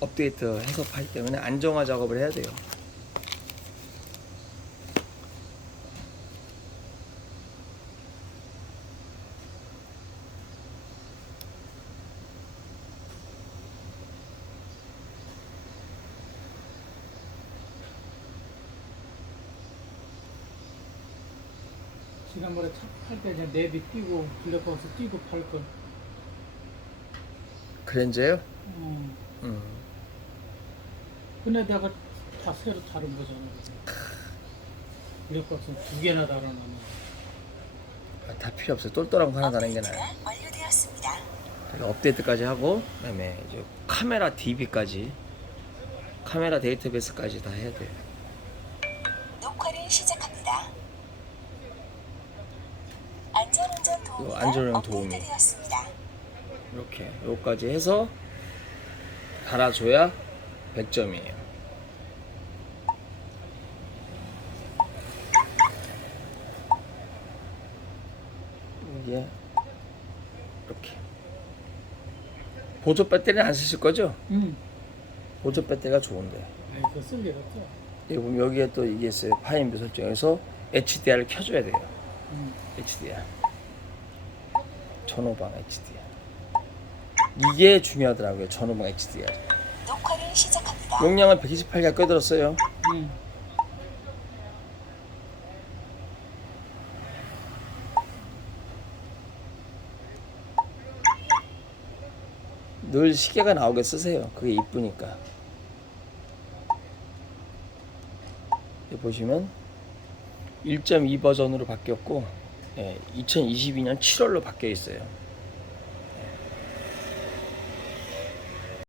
업데이트 해서 파기 때문에 안정화 작업을 해야 돼요. 지난번에 차팔때 그냥 내비 뛰고 블랙박스 뛰고 팔 걸. 그랜저요? 어. 음. 근데 내가 다 새로 다른 거잖아. 블랙박스 두 개나 달아놨네. 아, 다 필요 없어요. 똘똘한 거 하나 다는 게 나아요. 완료되었습니다. 업데이트까지 하고 그다음에 이제 카메라 DB까지 카메라 데이터베이스까지 다 해야 돼요. 녹화를 시작합니다. 안전운전 도우미가 안전운전 도우미. 업데이트되었습니다. 이렇게 요까지 해서 달아줘야 100점이에요. 이게 이렇게 보조 배터리는 안 쓰실 거죠? 응. 보조 배터리가 좋은데 그거 쓸일 없어. 여기 보면 여기에 또 이게 있어요 파인비 설정에서 HDR을 켜줘야 돼요 응. HDR 전후방 HDR 이게 중요하더라고요 전후방 HDR 녹화를 시작합니다. 용량은 128가 껴들었어요 응. 늘 시계가 나오게 쓰세요 그게 이쁘니까 여기 보시면 1.2 버전으로 바뀌었고 예, 2022년 7월로 바뀌어 있어요